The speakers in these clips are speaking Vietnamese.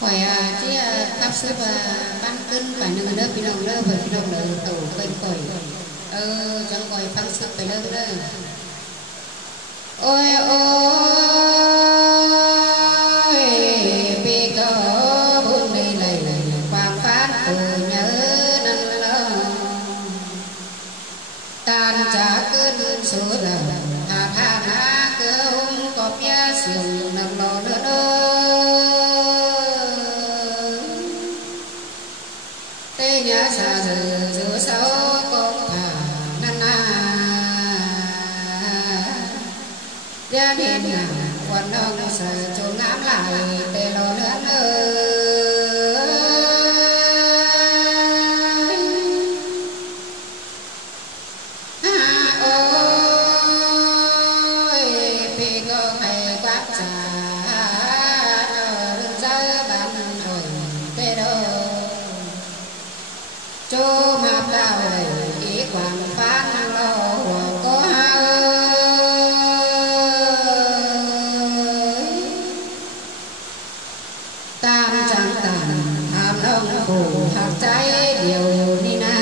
hỏi chị cắp xếp ban cân phải nâng lớp phi đồng lớp và phi đồng lớp tổ kênh còi chẳng còi phăng sức phải lớp đó ôi ôi vì có buông đi lầy quang phát tôi nhớ nâng lòng tan trả cơn số là hà tha na cơ ôm cọp ya sườn nằm lò nữa tê nhá xa giờ sau con thả năn na gia đình nào quan ông sợ trốn ngắm lại tê lò nữa chô map đào đầy ý quảng phát lo có hơi tam chẳng tàn tham đông phủ hạt cháy điều ni na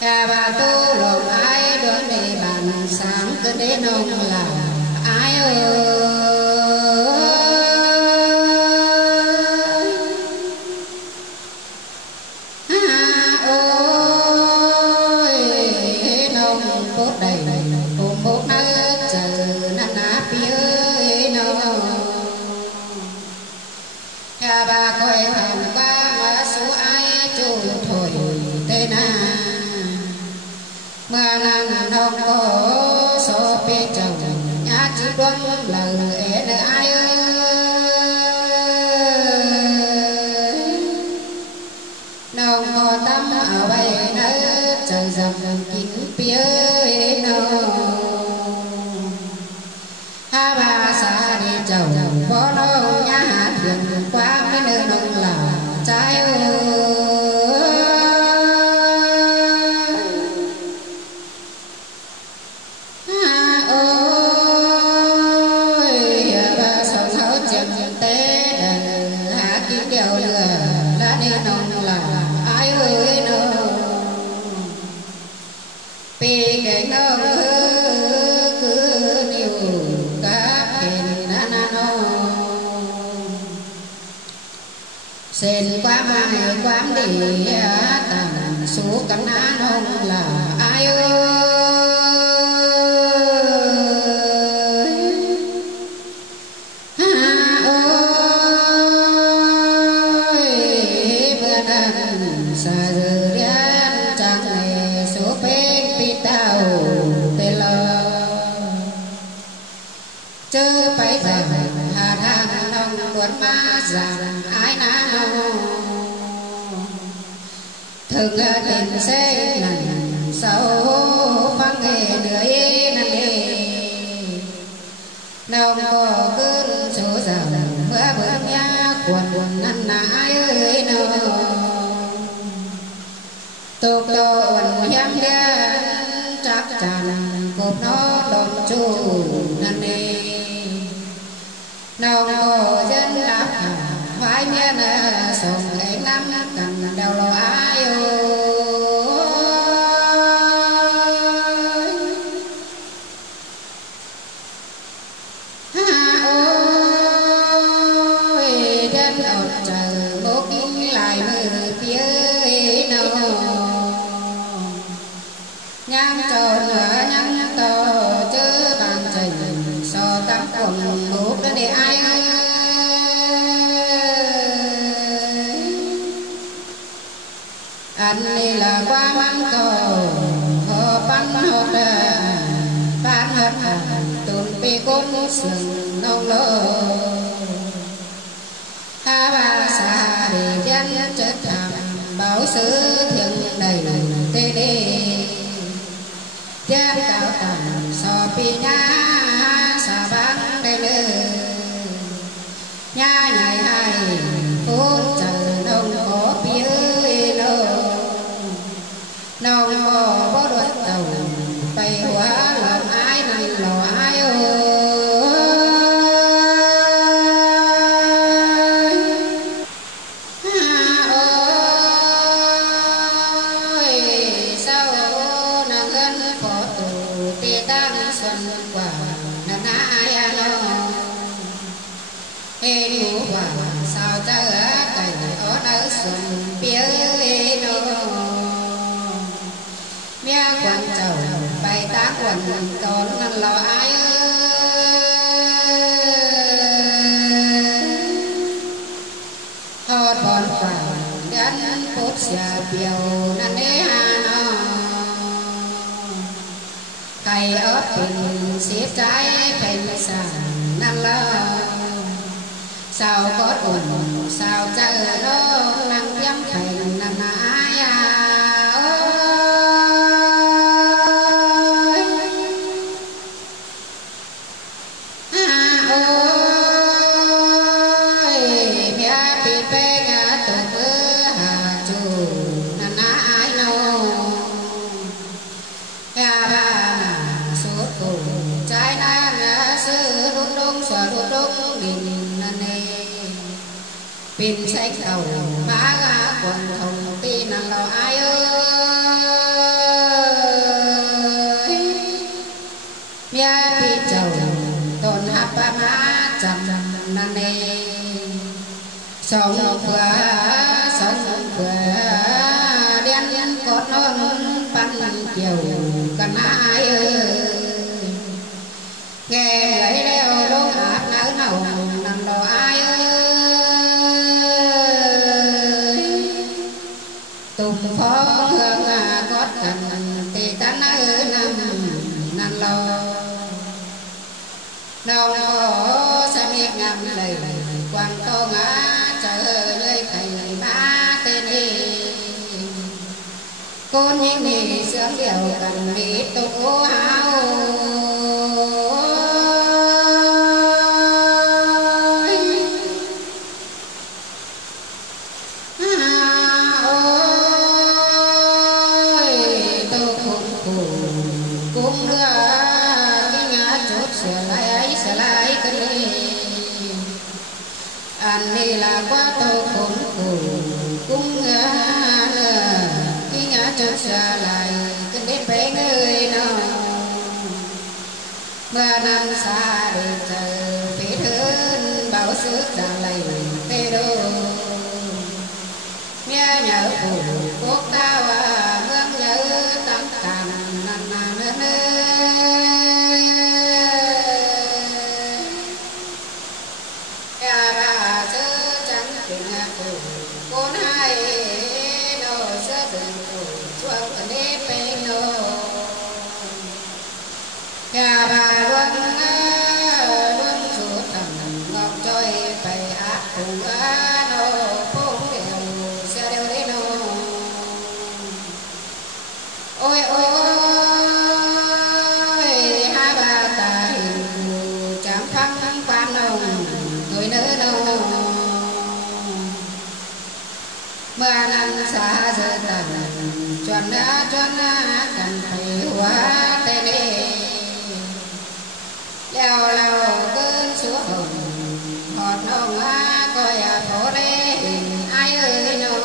cả bà tu lòng ai đón đề bàn sáng cứ đến ông là ai ơi bà coi thầm ca mà số ai trôi thổi tên mà nàng không có số bê chồng nhà chỉ đoán lời ế nợ ai ơi nông có tâm ở bay nơi trời dầm kín phía ha bà xa đi chồng bó nâu nhà hát thuyền qua cái nơi nông là trái ơi bà sầu thấu chìm tế đàn hạ kín điều lừa đã đi nông là ai ơi nâu vì cái nông cứ nhiều sen quá mai quán đi tầm số cắn á nông là ai ơi ơi bữa nan xa giờ đen chẳng này số phép pi tao tê lo chớ phải rằng hà thang nông muốn ma rằng ai na nông thường tình sẽ nằm sâu phăng nghề lưỡi nằm nghề nông có cơn số rằng mưa bướm nhá quần năn nãi ơi nông tục tồn nhắm đen chắc chắn cột nó đồng chu năn nề nông có dân đáp phải miên sống ngày năm cần đầu lo ai ơi dân ở chờ bốc lại mưa phía nâu nhang tròn nhang to chớ bàn trình so tắm quần hút đến để ai anh này là qua măng cầu họ bắn họ bán hết tụi bị côn sừng nông lô ha ba xa để dân chết thảm bảo sứ thiêng đầy tê đê dân cao tầm so pi nha xa bán đầy lư nha nhảy ai phút chờ nông có phía nông có bó đuôi tàu bay hóa làm ai nằm lò ai ơi hên ngủ và sao cha cảnh ở nơi xuân bia nô mía quần trầu bay tá quần còn lo ai thọt bọn phẳng gắn phút xà biểu năn đế hà nó cây ớt bình xếp trái phèn sàn năn lo sao có ổn sao cha nó năng dám phèn năn ai pin sách đầu má ga quần thùng tin là lo ai ơi mía pi chầu tôn hấp ba má chầm năn nê sống vừa đen cốt non pan chiều cần ai ơi nghe gãy leo đốt áp nở nầu nằm lo ai tùng phong hương cốt cần thì ta nói nằm lo đâu có sa miết ngầm lời quang tô ngã chờ nơi thầy ba tên đi con những đi sướng điều cần đi tu hao anh đi là quá tô khốn khổ cũng cái ngã chân xa lại cái đến bé người nào mà năm xa để chờ phía thương bảo sức đang lầy tê đô nghe nhớ phủ quốc tao mương nhớ tâm càn nằm con hai nó sẽ từng chuông đế pe nó nhà bà luôn chủ thầm ngọc trôi phải áp cùng nó phong đều sẽ đều đấy nó ôi hai bà tài chẳng phăng quan nồng người nữ đâu mưa nắng xa giờ tầm chuẩn cần phải hóa tên đi leo cơn xuống hồng hột nông coi phố đê ai ơi nô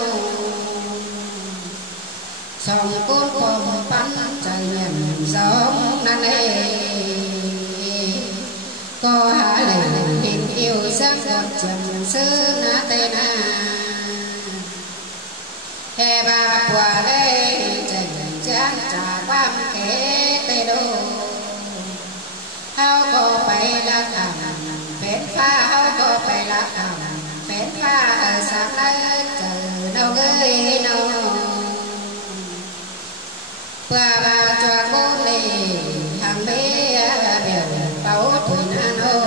sông côn cùng bắn trời nhầm giống năn ê có hạ lệnh hình yêu sắc còn chầm sư ná tên hè ba quả đây chành chán trà quam kế tê đô hao có phải là cằm phết pha hao có phải là cằm phết pha sáng nay trời đâu gơi đâu qua ba cho cô này hàng bé bèo tấu tuổi nano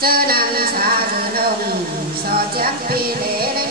chớ nằm xa giờ nông so chát pi để lấy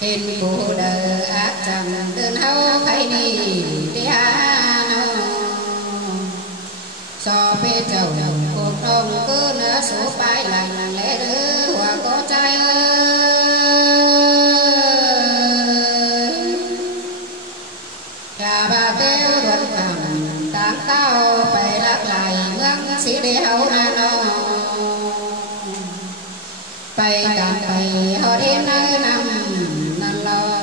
hình cụ đời ác chẳng đơn hao phải đi đi nó so với chồng cuộc đông cứ nữa số bài lành lẽ đứa bay càng bay họ đến nơi nằm nằm lo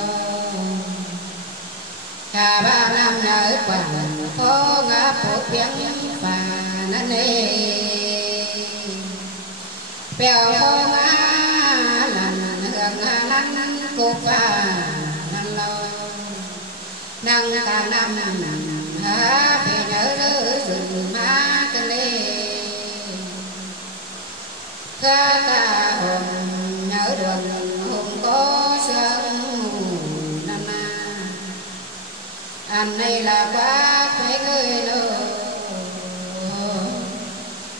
cả ba năm nhớ quảng phố ngã phố tiếng và năn nê bèo phố ngã lần hưởng năn cục và năn lo năng cả năm há về nhớ đỡ rừng má cái nê cả hồn nhớ đường hồn có sương năm na anh này là quá phải người đâu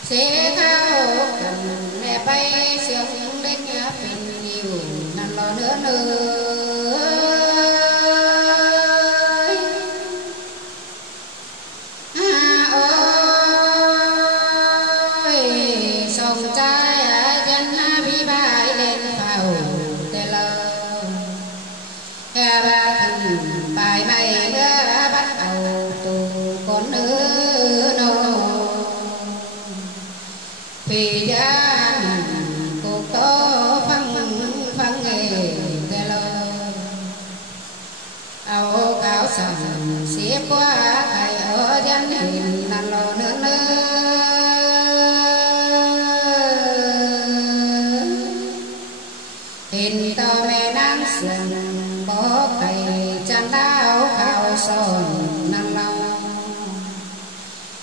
sẽ thao cần mẹ bay sương đến bình nhiều năm lo nữa nữa sông trái dân bị bay lên phao tê lơ hè ba thừng bài mày mưa bắt đầu tù con nữ nô vì gia cuộc tố phăng nghề tê lơ áo cáo sẵn xếp qua thầy ở dân hình nằm lò nữa nữa hình to mẹ đang sườn bó cày chăn đau khao son nằm lòng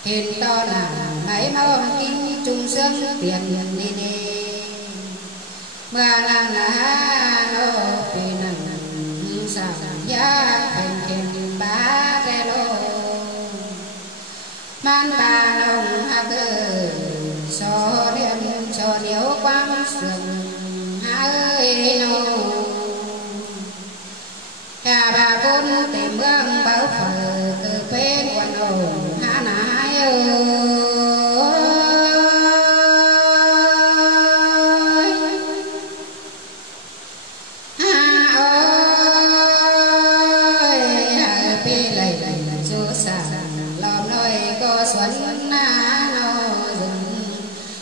hình to là ngày mong kinh trung sương tiền đi đi mà nàng là nô vì nàng sao giá thành tiền bá rê lô man bà nông hạ cơ so đêm cho nhiều quang sương ơi nô cả bà con tìm gương bảo phở từ bên quần hồn hạ nái ơi ha ơi hạ bê lầy chú xa lòng nôi có xuân na nô rừng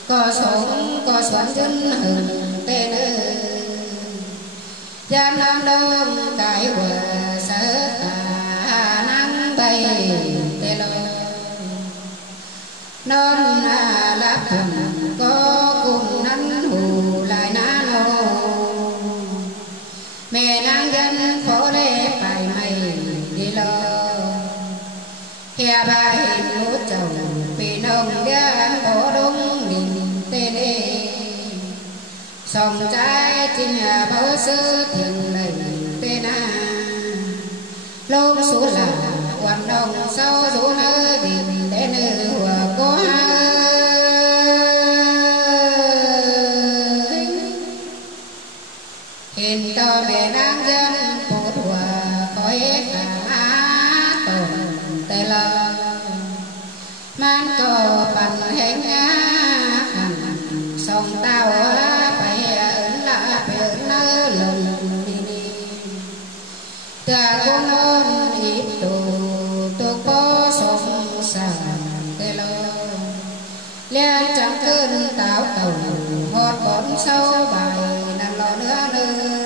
có xuân dân hừng tên ơi gian nam đông cái bờ sợ cả nắng bay tê lô non lá thầm có cùng nắng hù lại ná nô mẹ nàng dân phố lê phải mày đi lo kia ba hình mũ chồng vì nông gian bố đúng đình tê đê sông trái chinh bố sư thiền lệnh tên lâu số là quan đông sau số nơi đình đến nơi hòa có hình to mẹ đang dân phút hòa khói cả tồn tê lơ man cầu bằng hình hẳn sông tao ta con ôn ít tu có sống sàng tê lô lên trong cơn táo tàu hót bón sâu bài nằm lò nữa nữa